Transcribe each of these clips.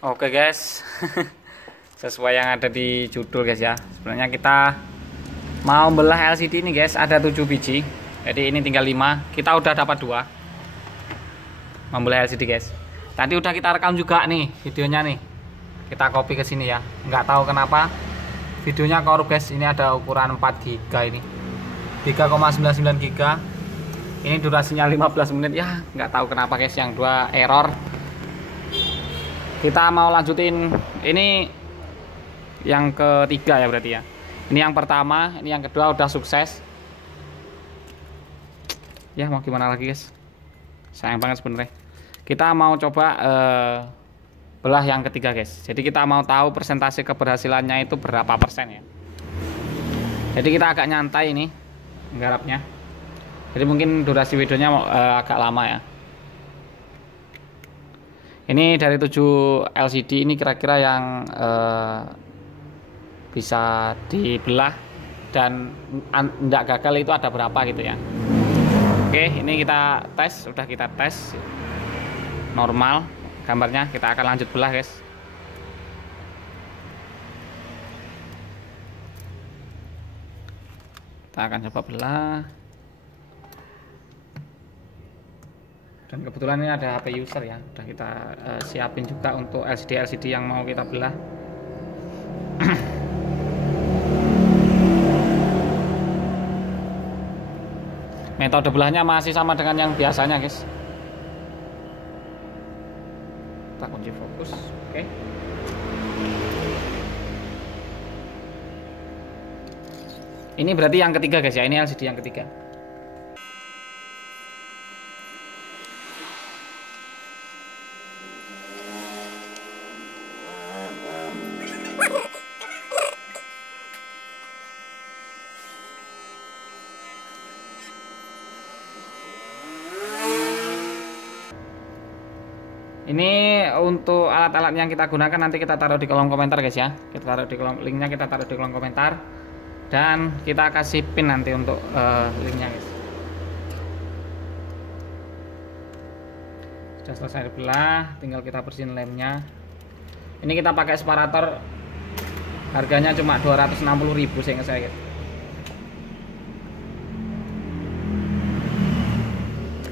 Oke guys, sesuai yang ada di judul guys ya. Sebenarnya kita mau belah LCD ini guys, ada 7 biji. Jadi ini tinggal 5, kita udah dapat 2 membelah LCD guys. Tadi udah kita rekam juga nih videonya nih. Kita copy ke sini ya. Nggak tahu kenapa videonya korup guys. Ini ada ukuran 4 GB ini. 3,99 GB. Ini durasinya 15 menit ya. Nggak tahu kenapa guys, yang 2 error. Kita mau lanjutin ini yang ketiga ya berarti ya. Ini yang pertama, ini yang kedua udah sukses. Ya mau gimana lagi guys, sayang banget sebenarnya. Kita mau coba belah yang ketiga guys. Jadi kita mau tahu persentase keberhasilannya itu berapa persen ya. Jadi kita agak nyantai ini nggarapnya. Jadi mungkin durasi videonya agak lama ya. Ini dari 7 LCD ini kira-kira yang bisa dibelah dan tidak gagal itu ada berapa gitu ya. Oke, ini kita tes, sudah kita tes normal gambarnya. Kita akan lanjut belah guys. Kita akan coba belah. Dan kebetulan ini ada HP user ya, udah kita siapin juga untuk LCD yang mau kita belah. Metode belahnya masih sama dengan yang biasanya guys. Kita kunci fokus, oke. Ini berarti yang ketiga guys ya, ini LCD yang ketiga. Ini untuk alat-alat yang kita gunakan nanti kita taruh di kolom komentar guys ya. Kita taruh di kolom linknya, kita taruh di kolom komentar dan kita kasih pin nanti untuk linknya guys. Sudah selesai dibelah, tinggal kita bersihin lemnya. Ini kita pakai separator, harganya cuma 260.000 seingat saya guys.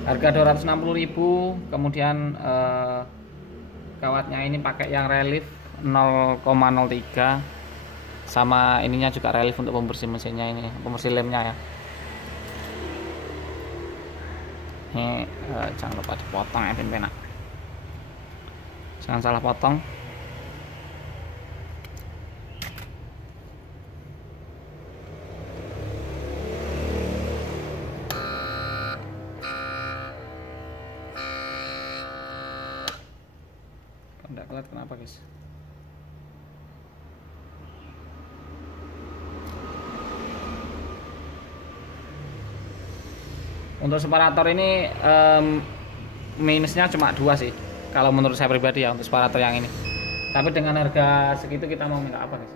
Harga 260.000, kemudian kawatnya ini pakai yang relief 0,03 sama ininya juga relief untuk pembersih mesinnya, ini pembersih lemnya ya. Ini jangan lupa dipotong ya pin-pin, jangan salah potong. Enggak kelat kenapa guys? Untuk separator ini minusnya cuma 2 sih kalau menurut saya pribadi ya, untuk separator yang ini. Tapi dengan harga segitu kita mau minta apa guys?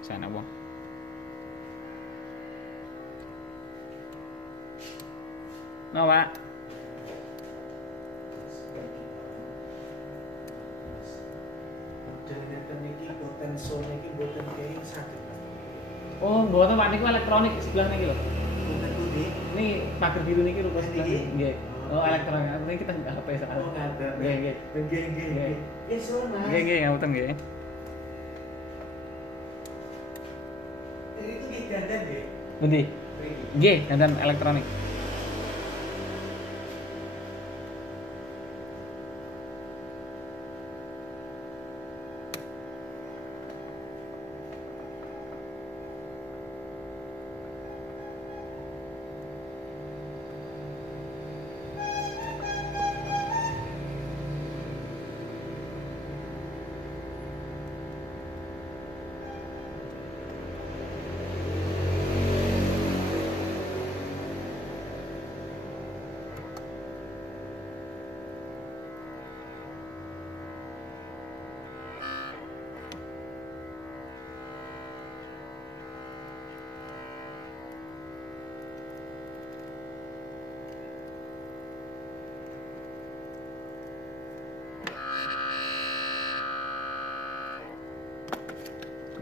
Saya nabung. No pak. Oh, buatan Pak niku elektronik sebelah niki lho. Ini pagar biru niki rupa sebelah nggih. Oh, elektronik. Ini kita nggak HP soalnya. Oh, nggak ada. Nggih. Ya, sono. Nggih, ngapunten nggih. Itu nggih dandan nggih. Pundi? Nggih, dandan elektronik.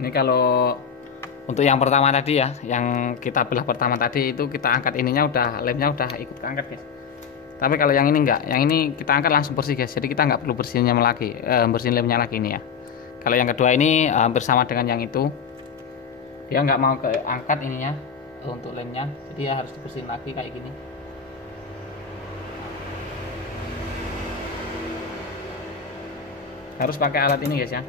Ini kalau untuk yang pertama tadi ya, yang kita belah pertama tadi itu kita angkat ininya udah, lemnya udah ikut keangkat guys. Tapi kalau yang ini enggak, yang ini kita angkat langsung bersih guys. Jadi kita nggak perlu bersihinnya lagi, bersihin lemnya lagi ini ya. Kalau yang kedua ini bersama dengan yang itu, dia nggak mau keangkat ininya untuk lemnya, jadi ya harus dibersihin lagi kayak gini. Harus pakai alat ini guys ya.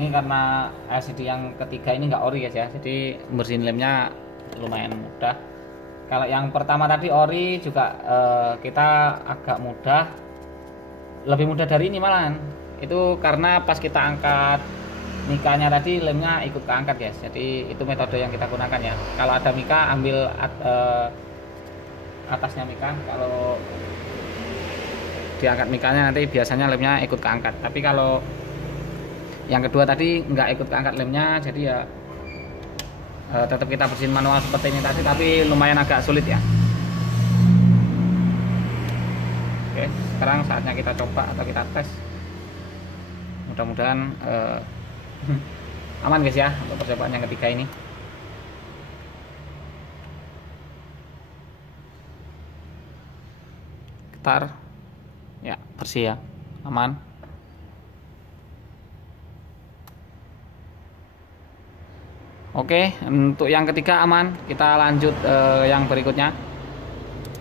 Ini karena LCD yang ketiga ini nggak ori guys ya, jadi bersihin lemnya lumayan mudah. Kalau yang pertama tadi ori juga kita agak mudah, lebih mudah dari ini malahan. Itu karena pas kita angkat mikanya tadi lemnya ikut keangkat guys, jadi itu metode yang kita gunakan ya. Kalau ada mika ambil atasnya mika, kalau diangkat mikanya nanti biasanya lemnya ikut keangkat. Tapi kalau yang kedua tadi nggak ikut keangkat lemnya, jadi ya tetap kita bersihin manual seperti ini tadi, tapi lumayan agak sulit ya. Oke, sekarang saatnya kita coba atau kita tes. Mudah-mudahan aman guys ya untuk percobaan yang ketiga ini. Getar ya, bersih ya, aman. Oke, untuk yang ketiga aman. Kita lanjut yang berikutnya.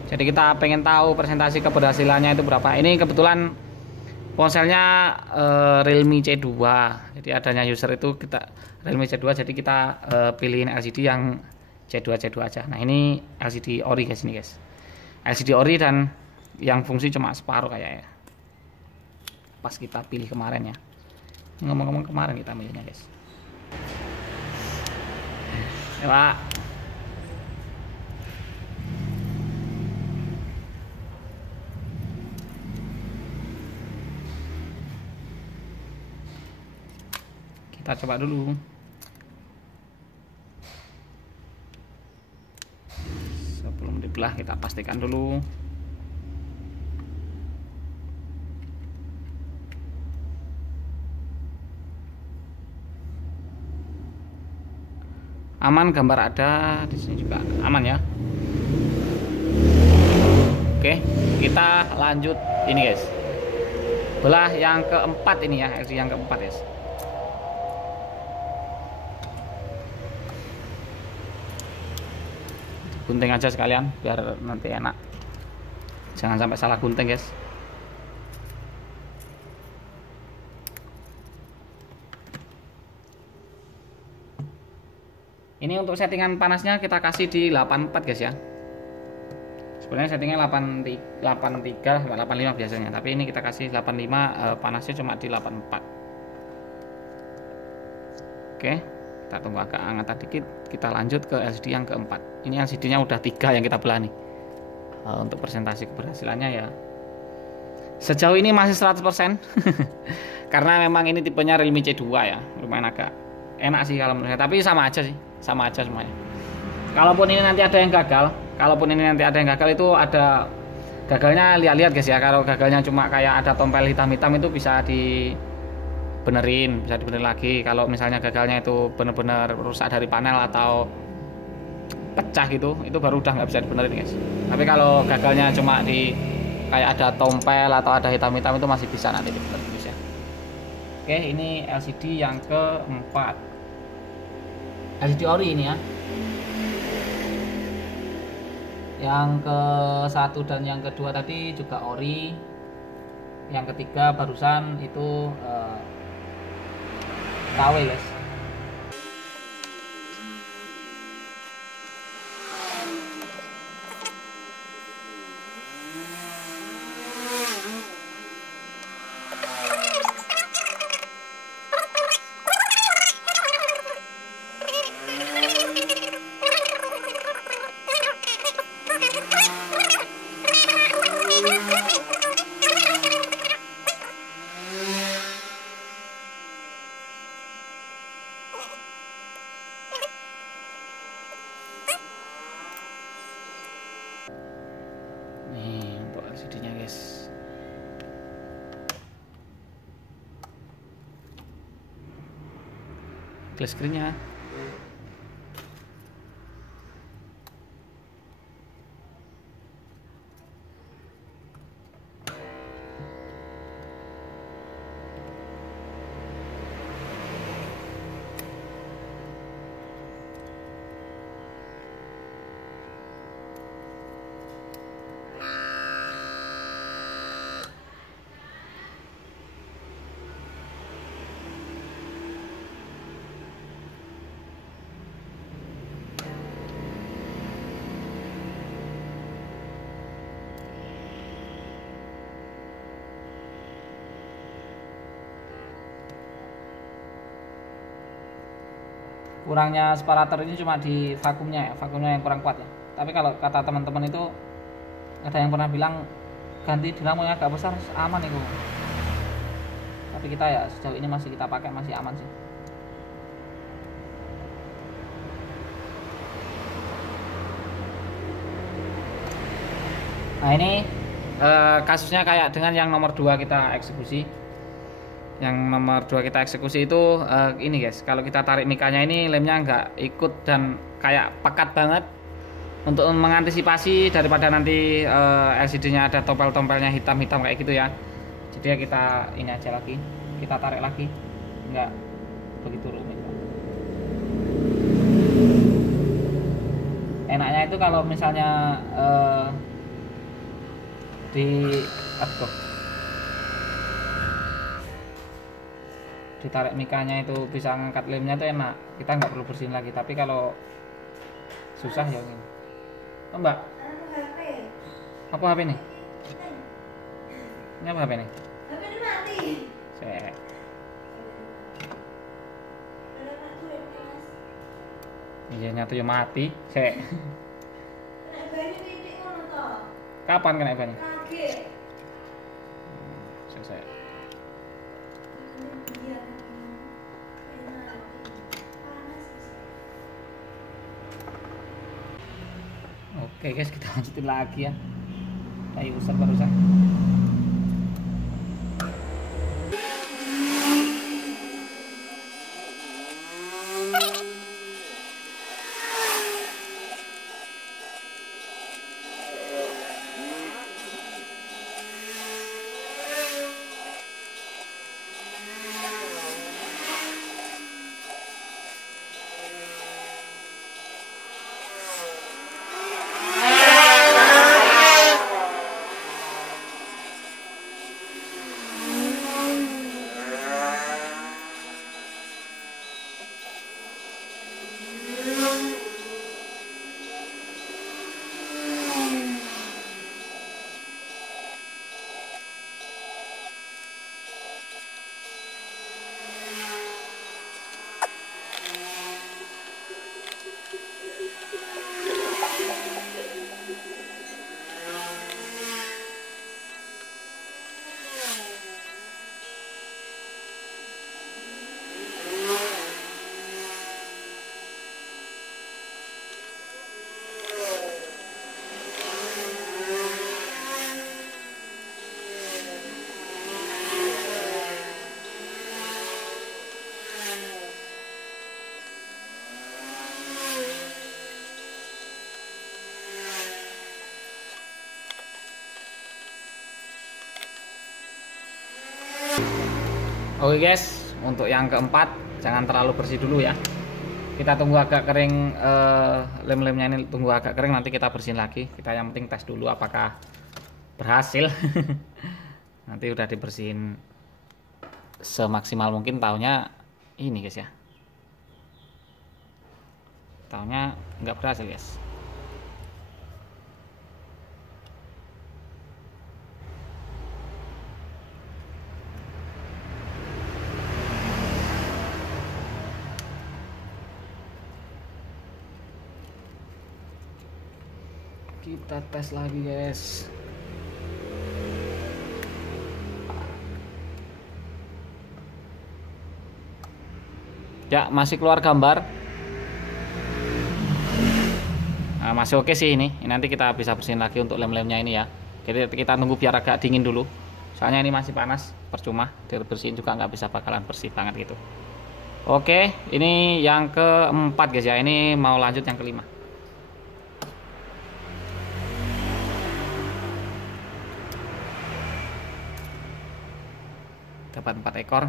Jadi kita pengen tahu presentasi keberhasilannya itu berapa. Ini kebetulan ponselnya Realme C2. Jadi adanya user itu kita Realme C2, jadi kita pilihin LCD yang C2 aja. Nah, ini LCD ori guys, ini guys. LCD ori dan yang fungsi cuma separuh kayak ya. Pas kita pilih kemarin ya. Ngomong-ngomong kemarin kita milihnya guys. Ya, Pak. Kita coba dulu. Sebelum dibelah kita pastikan dulu. Aman, gambar ada di sini juga aman ya. Oke, kita lanjut ini guys. Belah yang keempat ini ya, LCD yang keempat guys. Gunting aja sekalian biar nanti enak. Jangan sampai salah gunting guys. Ini untuk settingan panasnya kita kasih di 84 guys ya. Sebenarnya settingnya 83, 85 biasanya, tapi ini kita kasih 85, panasnya cuma di 84. Oke, kita tunggu agak hangat dikit. Kita lanjut ke LCD yang keempat. Ini LCD-nya udah 3 yang kita belah nih. Untuk presentasi keberhasilannya ya, sejauh ini masih 100%. Karena memang ini tipenya Realme C2 ya, lumayan agak enak sih kalau menurut saya, tapi sama aja sih, sama aja semuanya. Kalaupun ini nanti ada yang gagal, itu ada gagalnya, lihat-lihat guys ya. Kalau gagalnya cuma kayak ada tompel hitam-hitam itu bisa dibenerin lagi. Kalau misalnya gagalnya itu benar-benar rusak dari panel atau pecah gitu, itu baru udah nggak bisa dibenerin guys. Tapi kalau gagalnya cuma di kayak ada tompel atau ada hitam-hitam itu masih bisa nanti dibenerin guys ya. Oke, ini LCD yang keempat. LCD ori ini ya. Yang ke satu dan yang kedua tadi juga ori. Yang ketiga barusan itu KW guys. glass screennya. Kurangnya separator ini cuma di vakumnya ya, vakumnya yang kurang kuat ya. Tapi kalau kata teman-teman itu ada yang pernah bilang ganti dinamo yang agak besar aman itu. Tapi kita ya sejauh ini masih kita pakai, masih aman sih. Nah ini kasusnya kayak dengan yang nomor 2 kita eksekusi. Yang nomor 2 kita eksekusi itu ini guys, kalau kita tarik mikanya ini lemnya nggak ikut dan kayak pekat banget. Untuk mengantisipasi daripada nanti LCD-nya ada tompel-tompelnya hitam-hitam kayak gitu ya, jadi ya kita ini aja lagi, kita tarik lagi, nggak begitu rumit. Enaknya itu kalau misalnya ditarik mikanya itu bisa ngangkat lemnya itu enak, kita nggak perlu bersihin lagi. Tapi kalau susah ya ini. Oh, Mbak, apa HP nih? Ini apa HP nih? HP ini mati. Saya. Iya nyatu ya mati. Saya. Kapan kena banyak? Saya. Oke guys, kita lanjutin lagi ya. Kayu besar barusan. Oke guys, untuk yang keempat jangan terlalu bersih dulu ya. Kita tunggu agak kering, lem-lemnya ini tunggu agak kering, nanti kita bersihin lagi. Kita yang penting tes dulu apakah berhasil. Nanti udah dibersihin semaksimal mungkin, taunya ini guys ya, taunya nggak berhasil guys. Kita tes lagi guys. Ya masih keluar gambar. Nah, masih oke sih ini. Nanti kita bisa bersihin lagi untuk lem-lemnya ini ya. Jadi kita nunggu biar agak dingin dulu. Soalnya ini masih panas, percuma dibersihin juga nggak bisa bakalan bersih banget gitu. Oke, ini yang keempat guys ya. Ini mau lanjut yang kelima. Dapat 4 ekor.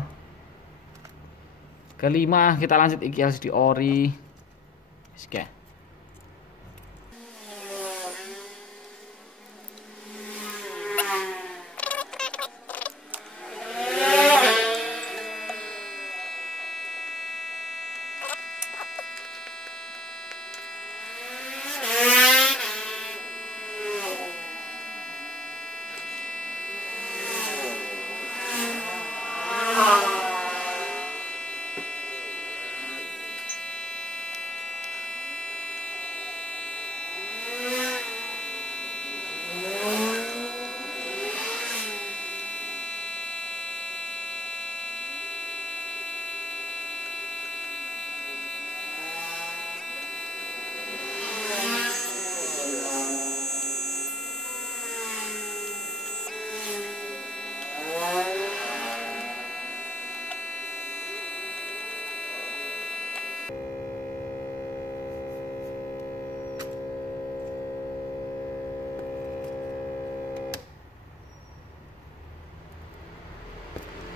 Kelima kita lanjut iki LCD ori. Oke.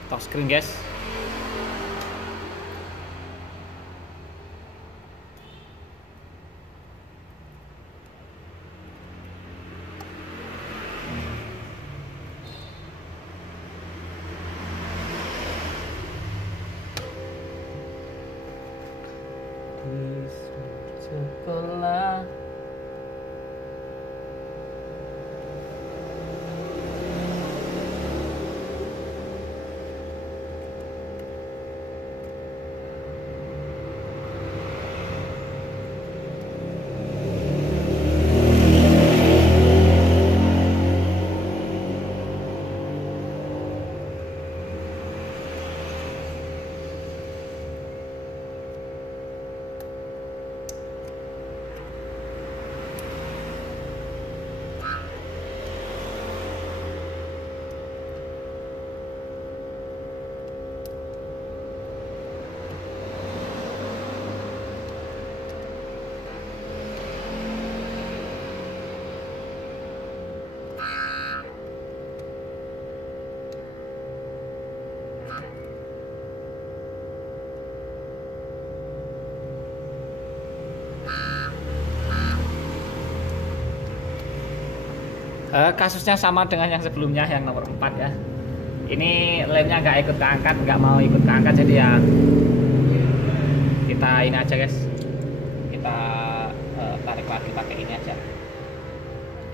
Touchscreen guys. Di sekolah. Kasusnya sama dengan yang sebelumnya, yang nomor 4 ya. Ini lemnya nggak ikut keangkat, nggak mau ikut keangkat, jadi ya kita ini aja guys, kita tarik lagi pakai ini aja,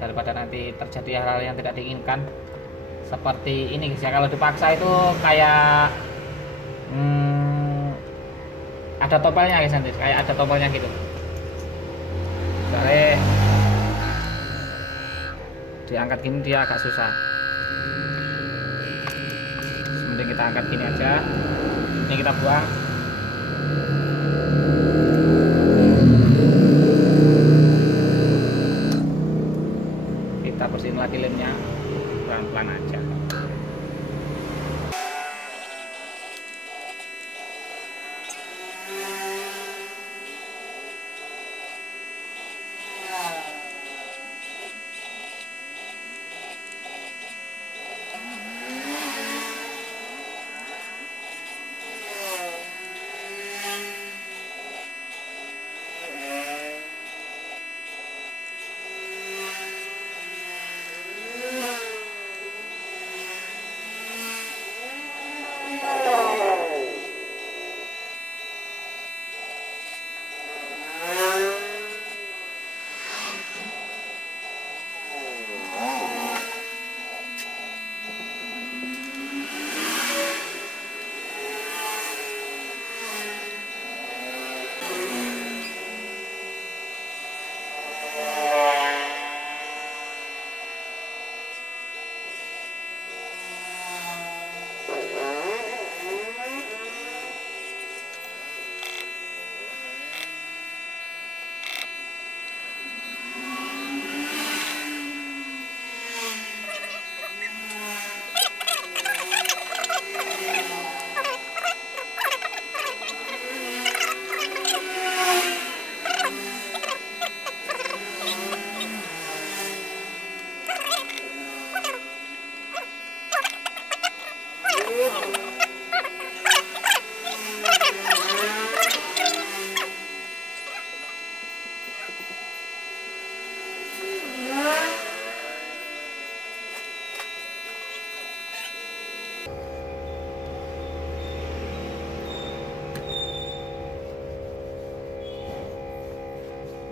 daripada nanti terjadi hal-hal yang tidak diinginkan seperti ini guys ya. Kalau dipaksa itu kayak ada tompelnya guys, nanti kayak ada tompelnya gitu. Soalnya diangkat gini dia agak susah. Mending kita angkat gini aja. Ini kita buang. Kita bersihin lagi lemnya, pelan-pelan aja.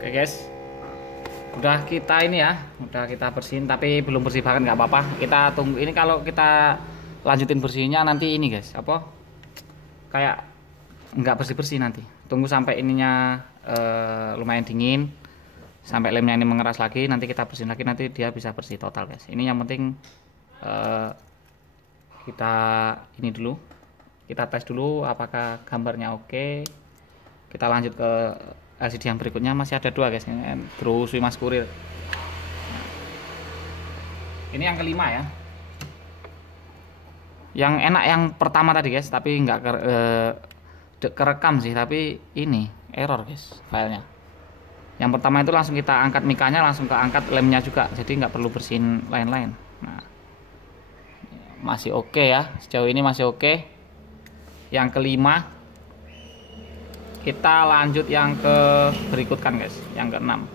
Oke guys, udah kita ini ya, udah kita bersihin, tapi belum bersih banget, nggak apa-apa. Kita tunggu ini, kalau kita lanjutin bersihnya nanti ini guys, apa kayak nggak bersih-bersih nanti. Tunggu sampai ininya lumayan dingin, sampai lemnya ini mengeras lagi, nanti kita bersihin lagi, nanti dia bisa bersih total guys. Ini yang penting kita ini dulu, kita tes dulu apakah gambarnya oke. Kita lanjut ke LCD yang berikutnya, masih ada 2 guys, terus Mas Kurir. Ini yang kelima ya. Yang enak yang pertama tadi guys, tapi nggak kerekam sih, tapi ini error guys filenya. Yang pertama itu langsung kita angkat mikanya, langsung ke angkat lemnya juga, jadi nggak perlu bersihin lain-lain. Nah, masih oke ya, sejauh ini masih oke. Yang kelima, kita lanjut yang ke berikutkan guys, yang ke-6. Nah,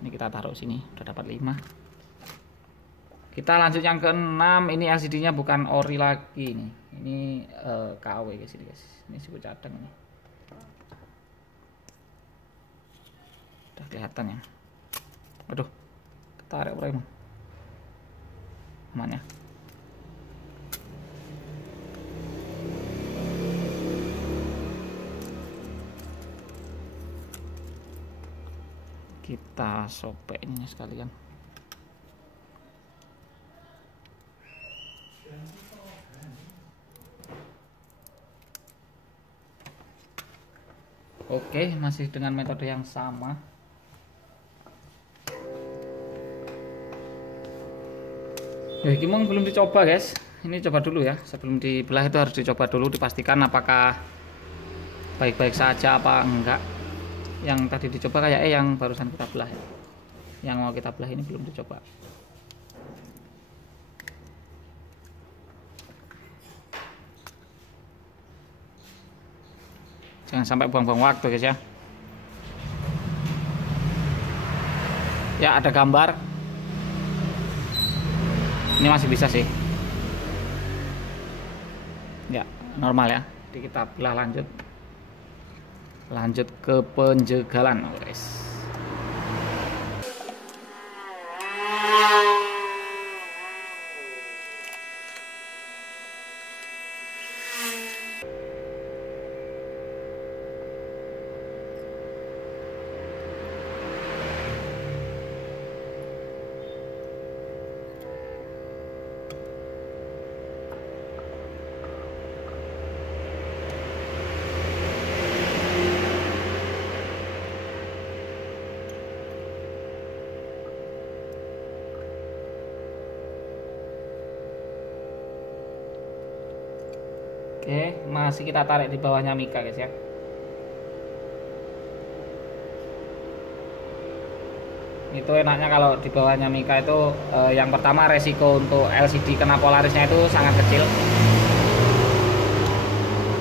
ini kita taruh sini, udah dapat 5. Kita lanjut yang ke-6. Ini LCD nya bukan ori lagi nih, ini KW guys, ini guys, ini suku cadang nih, udah kelihatan ya. Aduh, ketarik bro namanya. Kita sobek ini sekalian. Oke, masih dengan metode yang sama. Ya, ini belum dicoba guys. Ini coba dulu ya, sebelum dibelah itu harus dicoba dulu, dipastikan apakah baik-baik saja apa enggak. Yang tadi dicoba kayak yang barusan kita belah ya. Yang mau kita belah ini belum dicoba. Jangan sampai buang-buang waktu guys ya. Ya, ada gambar. Ini masih bisa sih. Ya, normal ya. Jadi kita belah lanjut ke penjegalan guys. Oke, masih kita tarik di bawahnya mika guys ya. Itu enaknya kalau di bawahnya mika itu yang pertama resiko untuk LCD kena polarisnya itu sangat kecil.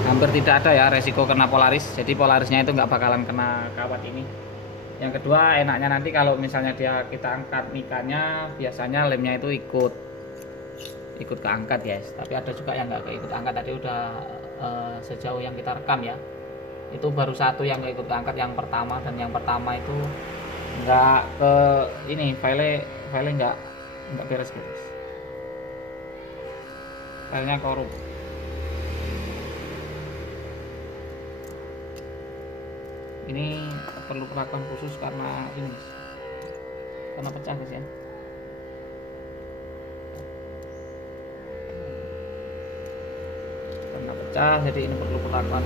Hampir tidak ada ya resiko kena polaris. Jadi polarisnya itu nggak bakalan kena kawat ini. Yang kedua, enaknya nanti kalau misalnya kita angkat mikanya, biasanya lemnya itu ikut keangkat guys, tapi ada juga yang nggak ikut angkat. Tadi udah sejauh yang kita rekam ya, itu baru 1 yang nggak ikut angkat, yang pertama. Dan yang pertama itu nggak ke ini, file nggak beres guys, filenya korup. Ini perlu perlakuan khusus karena ini, karena pecah guys ya. Pecah, jadi ini perlu perlakuan.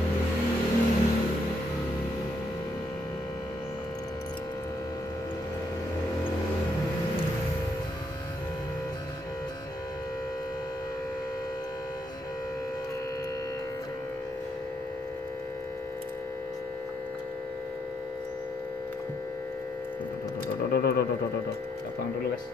Gampang dulu guys.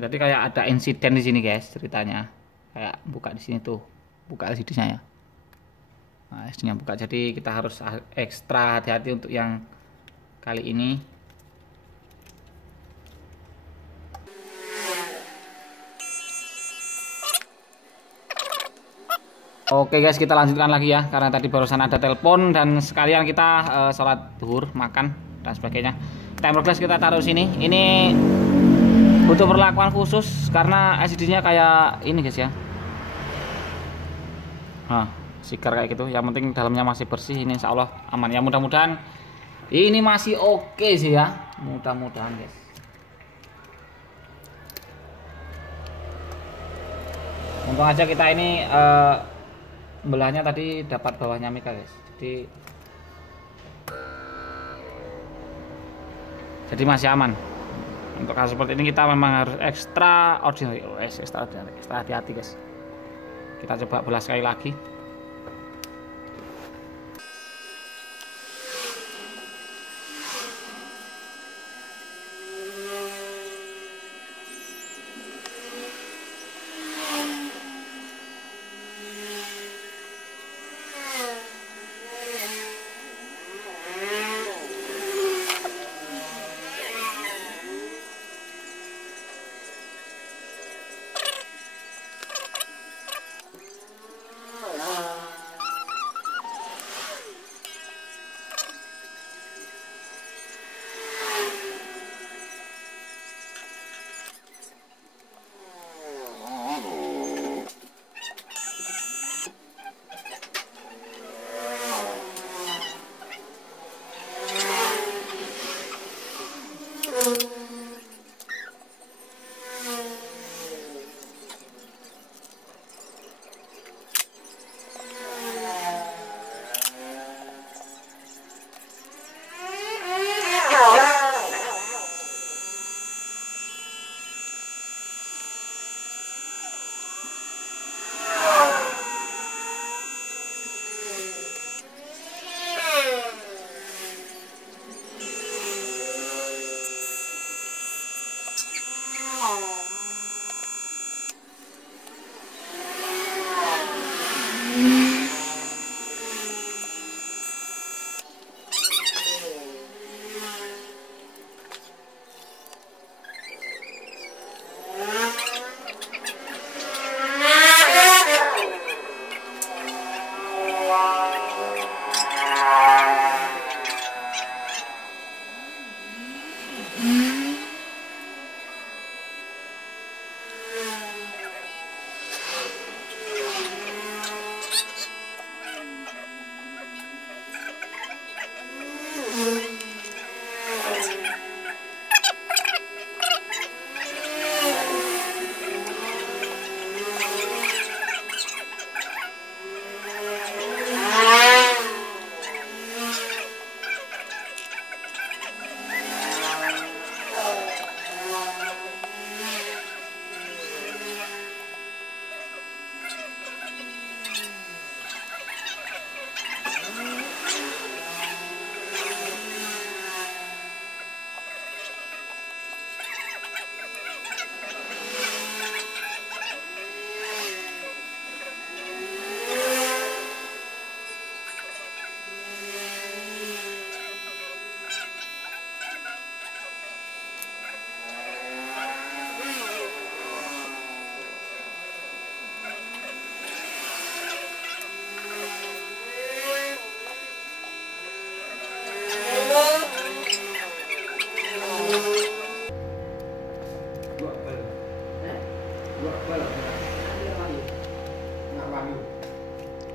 Ini tadi kayak ada insiden di sini guys ceritanya. Kayak buka di sini tuh, buka LCD-nya ya. Nah, LCD-nya buka, jadi kita harus ekstra hati-hati untuk yang kali ini. Oke guys, kita lanjutkan lagi ya, karena tadi barusan ada telepon dan sekalian kita sholat zuhur, makan dan sebagainya. Timer glass kita taruh sini. Ini butuh perlakuan khusus karena LCD-nya kayak ini guys ya. Nah, sigar kayak gitu. Yang penting dalamnya masih bersih, ini insya Allah aman ya. Mudah-mudahan ini masih oke sih ya. Mudah-mudahan guys. Untung aja kita ini belahnya tadi dapat bawahnya Mika guys. Jadi masih aman. Untuk kasus seperti ini kita memang harus ekstra hati-hati guys. Kita coba belah sekali lagi.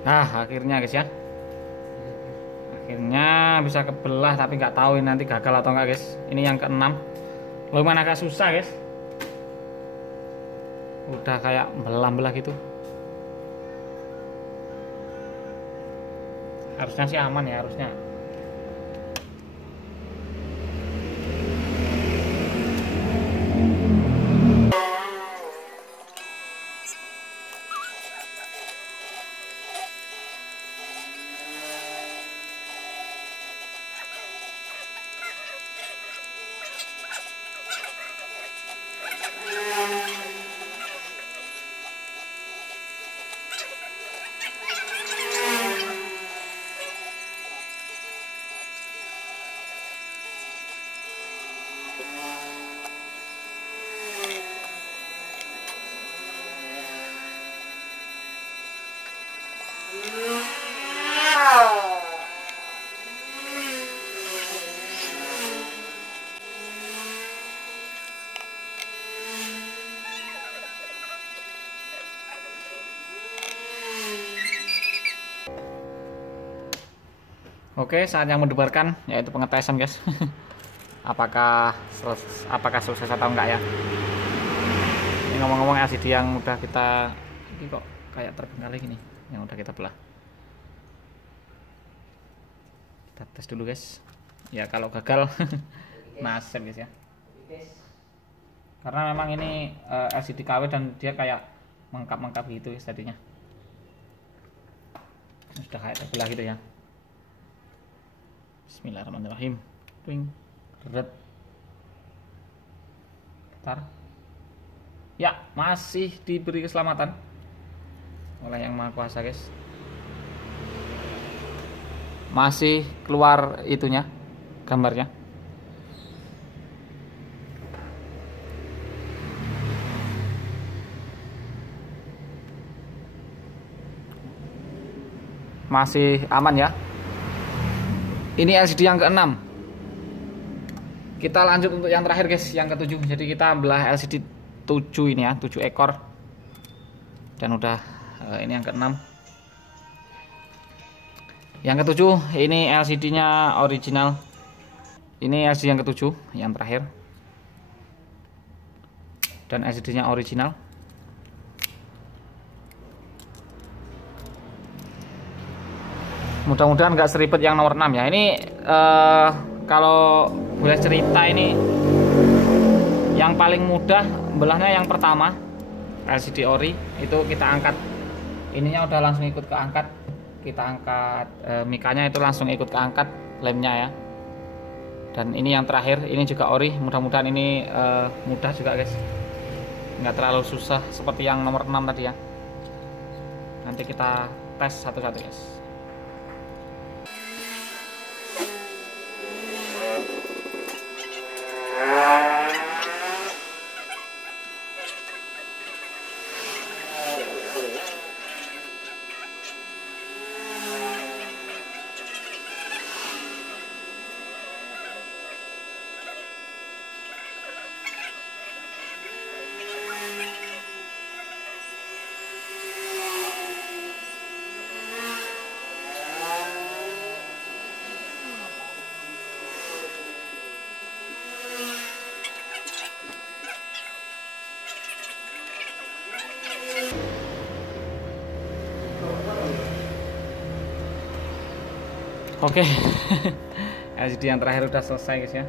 Nah akhirnya guys ya, akhirnya bisa kebelah, tapi nggak tahu ini nanti gagal atau enggak guys. Ini yang ke-6 lumayan agak susah guys, udah kayak belah-belah gitu. Harusnya sih aman ya, harusnya. Oke, saatnya mendebarkan, yaitu pengetesan guys. apakah selesai atau enggak ya. Ini ngomong-ngomong LCD yang udah kita, ini kok kayak terbengkalai gini, yang udah kita belah. Kita tes dulu guys. Ya kalau gagal nasib guys ya. Karena memang ini LCD KW dan dia kayak mengkap-mengkap gitu guys tadinya. Sudah kayak terbelah gitu ya. Bismillahirrahmanirrahim. Twing. Red. Bentar. Ya, masih diberi keselamatan oleh Yang Maha Kuasa, guys. Masih keluar itunya, gambarnya. Masih aman ya. Ini LCD yang ke-6. Kita lanjut untuk yang terakhir guys, yang ke-7. Jadi kita belah LCD 7 ini ya, 7 ekor. Dan udah ini yang ke-6. Yang ke-7 ini LCD-nya original. Ini LCD yang ke-7, yang terakhir. Dan LCD-nya original. Mudah-mudahan nggak seribet yang nomor 6 ya. Ini kalau boleh cerita, ini yang paling mudah belahnya yang pertama LCD ori. Itu kita angkat, ininya udah langsung ikut keangkat. Kita angkat mikanya itu langsung ikut keangkat lemnya ya. Dan ini yang terakhir, ini juga ori. Mudah-mudahan ini mudah juga guys, nggak terlalu susah seperti yang nomor 6 tadi ya. Nanti kita tes satu-satu guys. Oke, LCD yang terakhir udah selesai guys ya.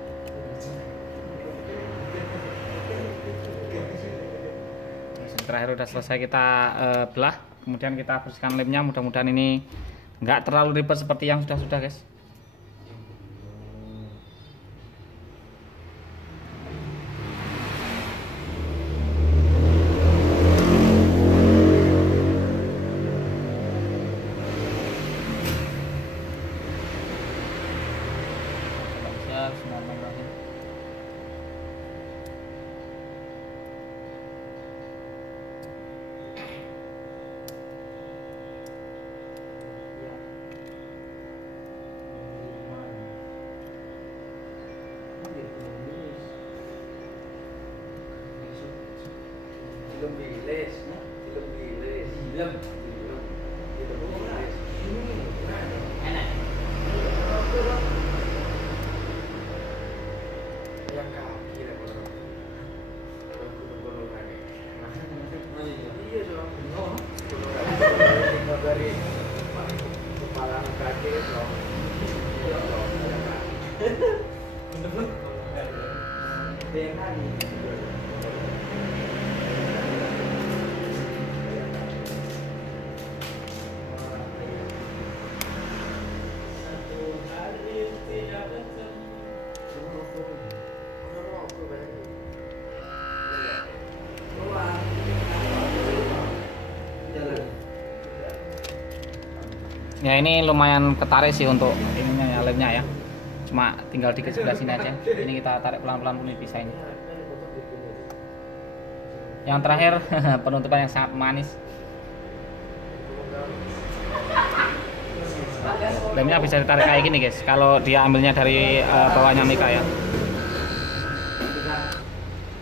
Yang terakhir udah selesai kita belah, kemudian kita bersihkan lemnya. Mudah-mudahan ini nggak terlalu ribet seperti yang sudah-sudah guys. Bismillahirrahmanirrahim. Dari kepala kaki dong. Ya ini lumayan ketarik sih untuk ininya ya, lemnya ya. Cuma tinggal dikit sebelah sini aja. Ini kita tarik pelan-pelan dulu pisah ini. Yang terakhir penutupan yang sangat manis. Lemnya bisa ditarik kayak gini guys, kalau dia ambilnya dari bawahnya mika ya.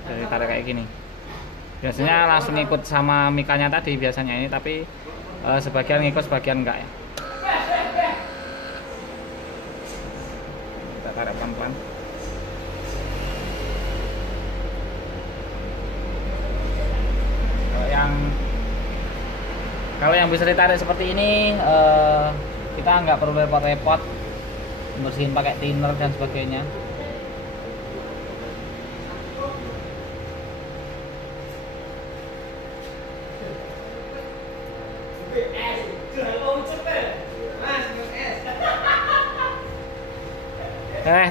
Jadi tarik kayak gini. Biasanya langsung ikut sama mikanya tadi biasanya ini, tapi sebagian ngikut sebagian enggak ya. pelan-pelan. Kalau yang bisa ditarik seperti ini, kita nggak perlu repot-repot bersihin pakai thinner dan sebagainya.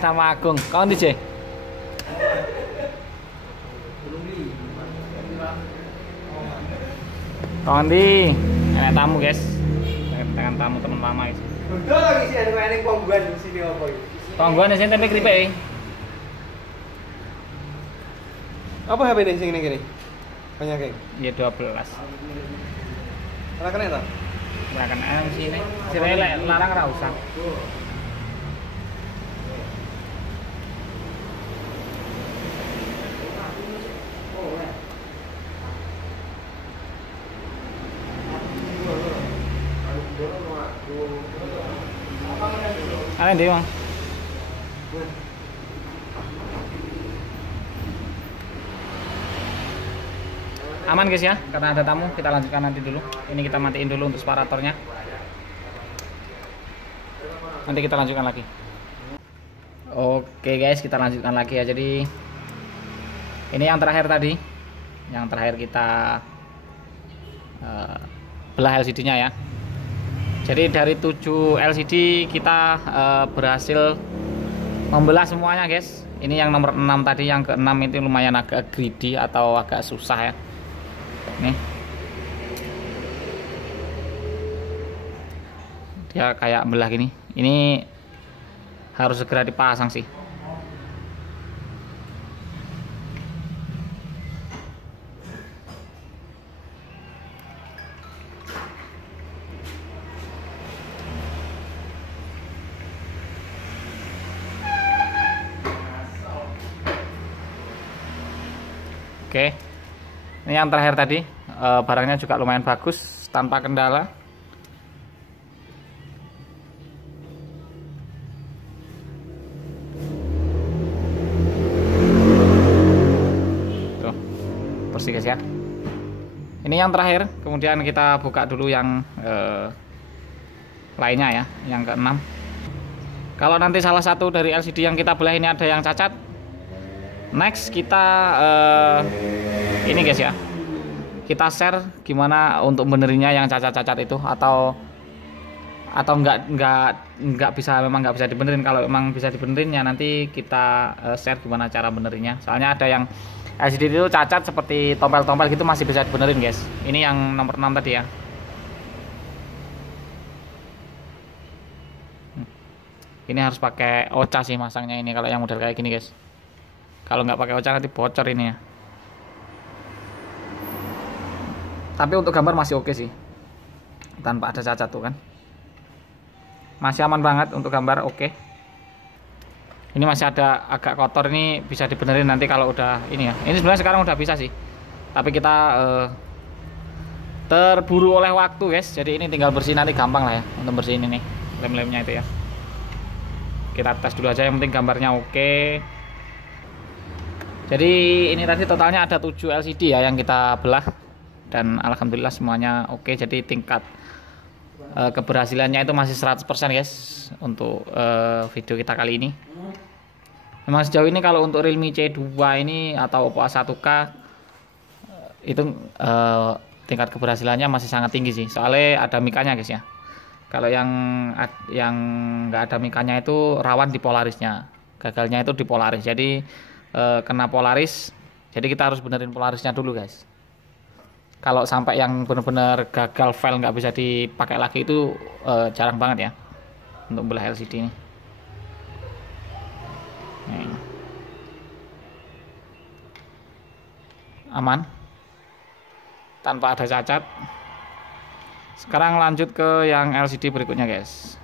Tamu Agung, kau di C? Kau di? Enak tamu guys, dengan tamu teman lama guys. Udah lagi sih ada yang panggungan di sini apa ini? Panggungan di sini tempe keripik. Apa HP ini sing gini? Banyak kayak. Iya 12. Ora kena ta? Ora kena sini. Sire larang ora usah. Ada di Bang. Aman guys ya, karena ada tamu, kita lanjutkan nanti dulu. Ini kita matiin dulu untuk separatornya. Nanti kita lanjutkan lagi. Oke guys, kita lanjutkan lagi ya. Jadi ini yang terakhir tadi, yang terakhir kita belah LCD-nya ya. Jadi dari 7 LCD kita berhasil membelah semuanya guys. Ini yang nomor 6 tadi, yang ke-6 itu lumayan agak greedy atau agak susah ya. Nih. Dia kayak belah gini. Ini harus segera dipasang sih. Oke, ini yang terakhir tadi, barangnya juga lumayan bagus tanpa kendala. Tuh, bersih guys ya. Ini yang terakhir, kemudian kita buka dulu yang lainnya ya, yang ke-6. Kalau nanti salah satu dari LCD yang kita belah ini ada yang cacat, next kita ini guys ya, kita share gimana untuk benerinnya yang cacat-cacat itu, atau nggak bisa, memang nggak bisa dibenerin. Kalau memang bisa dibenerin ya nanti kita share gimana cara benerinnya. Soalnya ada yang LCD itu cacat seperti tompel-tompel gitu masih bisa dibenerin guys. Ini yang nomor 6 tadi ya. Ini harus pakai oca sih masangnya ini kalau yang model kayak gini guys. Kalau nggak pakai oca nanti bocor ini ya. Tapi untuk gambar masih oke sih, tanpa ada cacat tuh kan, masih aman banget untuk gambar. Oke. Ini masih ada agak kotor, ini bisa dibenerin nanti kalau udah ini ya. Ini sebenarnya sekarang udah bisa sih, tapi kita terburu oleh waktu guys. Jadi ini tinggal bersih, nanti gampang lah ya untuk bersihin ini lem-lemnya itu ya. Kita tes dulu aja, yang penting gambarnya oke. Jadi ini tadi totalnya ada 7 LCD ya yang kita belah, dan alhamdulillah semuanya oke. Jadi tingkat keberhasilannya itu masih 100% guys untuk video kita kali ini. Memang sejauh ini kalau untuk Realme C2 ini atau Oppo A1K itu tingkat keberhasilannya masih sangat tinggi sih, soalnya ada mikanya guys ya. Kalau yang nggak ada mikanya itu rawan di polarisnya, gagalnya itu di polaris. Jadi kena polaris, jadi kita harus benerin polarisnya dulu guys. Kalau sampai yang benar-benar gagal file nggak bisa dipakai lagi itu jarang banget ya untuk belah LCD ini. Nih. Aman, tanpa ada cacat. Sekarang lanjut ke yang LCD berikutnya guys.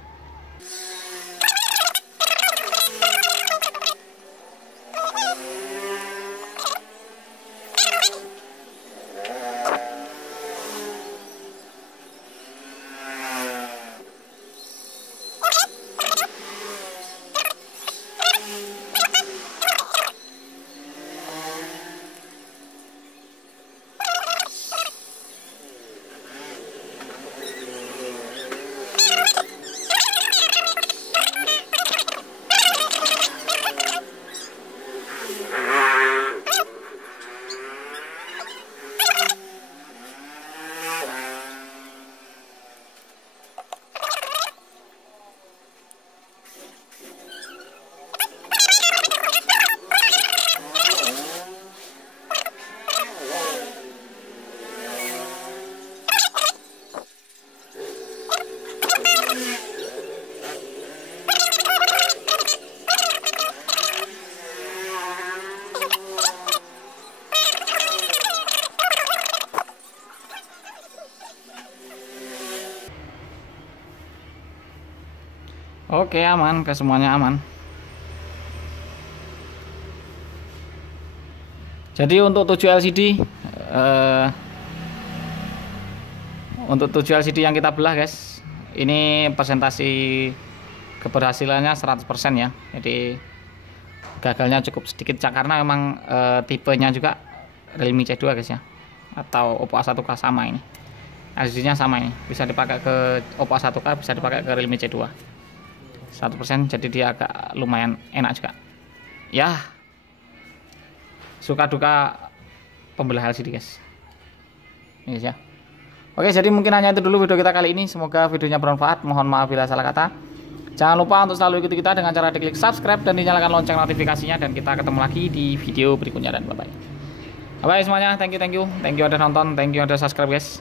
Oke, aman, ke semuanya aman. Jadi untuk 7 LCD yang kita belah guys, ini presentasi keberhasilannya 100% ya. Jadi gagalnya cukup sedikit karena memang tipenya juga Realme C2 guys ya, atau Oppo A1K sama ini. LCD-nya sama ini, bisa dipakai ke Oppo A1K, bisa dipakai ke Realme C2. 100%, jadi dia agak lumayan enak juga. Ya, suka duka pembelah LCD guys. Ini guys ya. Oke, jadi mungkin hanya itu dulu video kita kali ini. Semoga videonya bermanfaat. Mohon maaf bila salah kata. Jangan lupa untuk selalu ikuti kita dengan cara diklik subscribe dan dinyalakan lonceng notifikasinya. Dan kita ketemu lagi di video berikutnya, dan bye bye. Bye semuanya, thank you udah nonton, thank you udah subscribe guys.